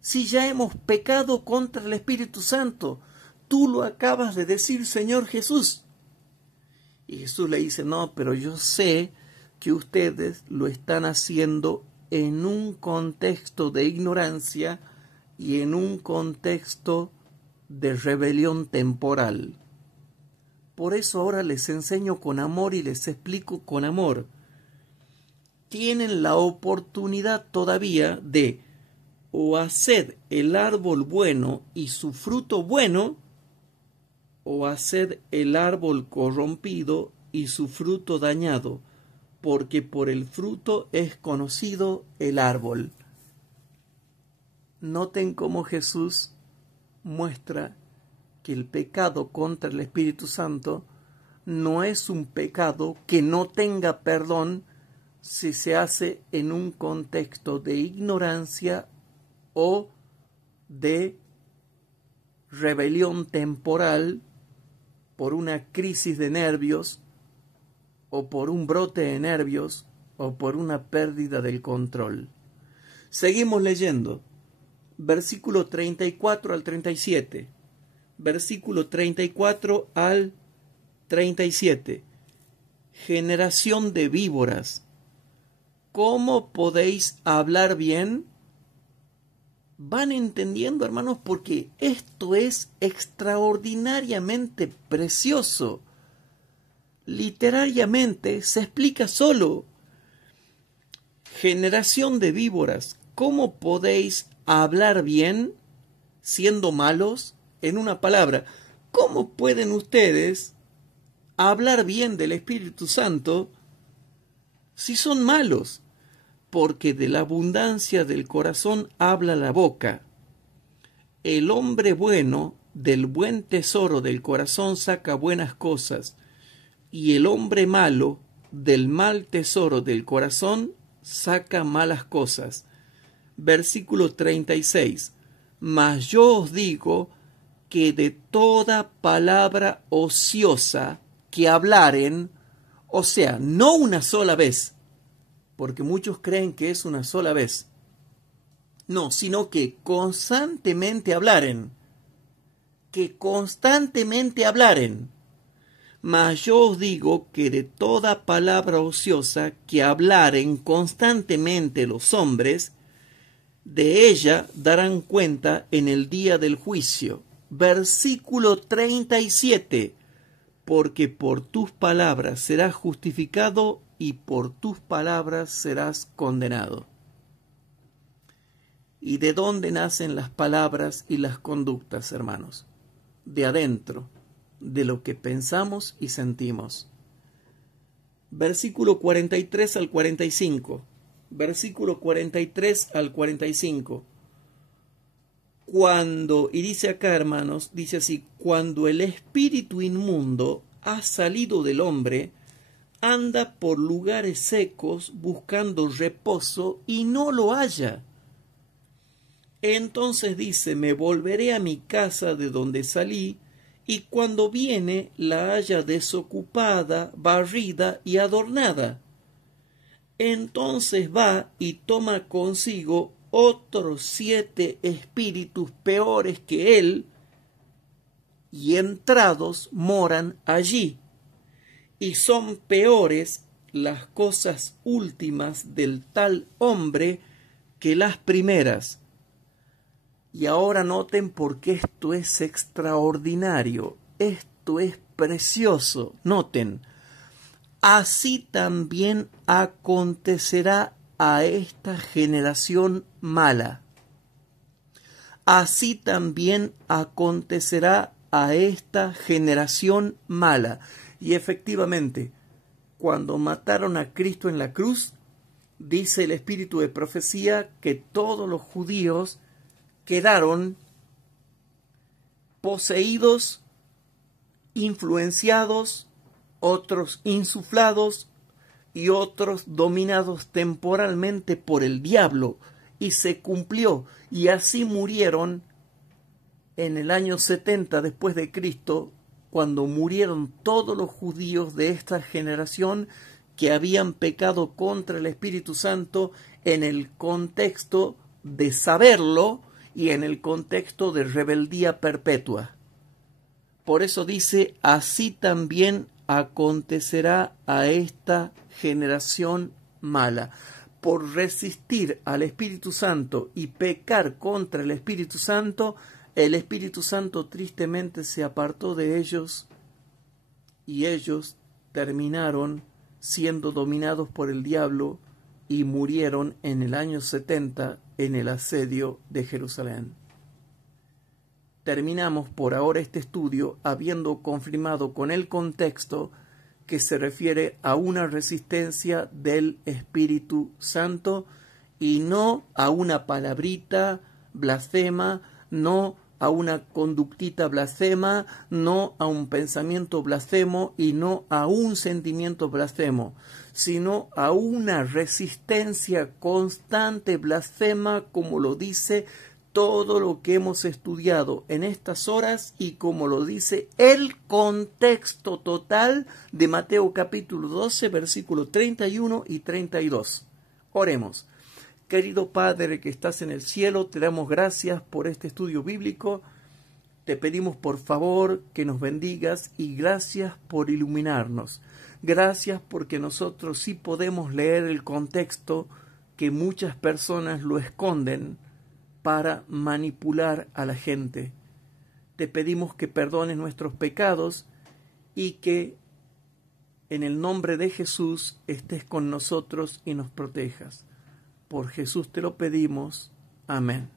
Si ya hemos pecado contra el Espíritu Santo. Tú lo acabas de decir, Señor Jesús. Y Jesús le dice: no, pero yo sé que ustedes lo están haciendo en un contexto de ignorancia y en un contexto de rebelión temporal. Por eso ahora les enseño con amor y les explico con amor. Tienen la oportunidad todavía de o hacer el árbol bueno y su fruto bueno, o hacer el árbol corrompido y su fruto dañado, porque por el fruto es conocido el árbol. Noten cómo Jesús muestra que el pecado contra el Espíritu Santo no es un pecado que no tenga perdón si se hace en un contexto de ignorancia o de rebelión temporal por una crisis de nervios o por un brote de nervios o por una pérdida del control. Seguimos leyendo. Versículo 34 al 37. Versículo 34 al 37. Generación de víboras, ¿cómo podéis hablar bien? ¿Van entendiendo, hermanos? Porque esto es extraordinariamente precioso. Literariamente se explica solo. Generación de víboras, ¿cómo podéis hablar bien siendo malos? En una palabra, ¿cómo pueden ustedes hablar bien del Espíritu Santo si son malos? Porque de la abundancia del corazón habla la boca. El hombre bueno del buen tesoro del corazón saca buenas cosas, y el hombre malo del mal tesoro del corazón saca malas cosas. Versículo 36. Mas yo os digo que de toda palabra ociosa que hablaren, o sea, no una sola vez, porque muchos creen que es una sola vez, no, sino que constantemente hablaren, Mas yo os digo que de toda palabra ociosa que hablaren constantemente los hombres, de ella darán cuenta en el día del juicio. Versículo 37. Porque por tus palabras serás justificado y por tus palabras serás condenado. ¿Y de dónde nacen las palabras y las conductas, hermanos? De adentro, de lo que pensamos y sentimos. Versículo 43 al 45. Versículo 43 al 45. Y dice acá, hermanos, dice así: cuando el espíritu inmundo ha salido del hombre, anda por lugares secos buscando reposo y no lo halla. Entonces dice: me volveré a mi casa de donde salí, y cuando viene la halla desocupada, barrida y adornada. Entonces va y toma consigo otros 7 espíritus peores que él, y entrados moran allí. Y son peores las cosas últimas del tal hombre que las primeras. Y ahora noten por qué esto es extraordinario, esto es precioso. Noten: así también acontecerá a esta generación mala. Así también acontecerá a esta generación mala. Y efectivamente, cuando mataron a Cristo en la cruz, dice el espíritu de profecía que todos los judíos quedaron poseídos, influenciados, otros insuflados y otros dominados temporalmente por el diablo, y se cumplió, y así murieron en el año 70 después de Cristo, cuando murieron todos los judíos de esta generación que habían pecado contra el Espíritu Santo en el contexto de saberlo y en el contexto de rebeldía perpetua. Por eso dice: así también acontecerá a esta generación mala. Por resistir al Espíritu Santo y pecar contra el Espíritu Santo tristemente se apartó de ellos, y ellos terminaron siendo dominados por el diablo y murieron en el año 70 en el asedio de Jerusalén. Terminamos por ahora este estudio habiendo confirmado con el contexto que se refiere a una resistencia del Espíritu Santo y no a una palabrita blasfema, no a una conductita blasfema, no a un pensamiento blasfemo y no a un sentimiento blasfemo, sino a una resistencia constante blasfema, como lo dice todo lo que hemos estudiado en estas horas y como lo dice el contexto total de Mateo capítulo 12, versículos 31 y 32. Oremos. Querido Padre que estás en el cielo, te damos gracias por este estudio bíblico. Te pedimos por favor que nos bendigas y gracias por iluminarnos. Gracias porque nosotros sí podemos leer el contexto que muchas personas lo esconden para manipular a la gente. Te pedimos que perdones nuestros pecados y que en el nombre de Jesús estés con nosotros y nos protejas. Por Jesús te lo pedimos. Amén.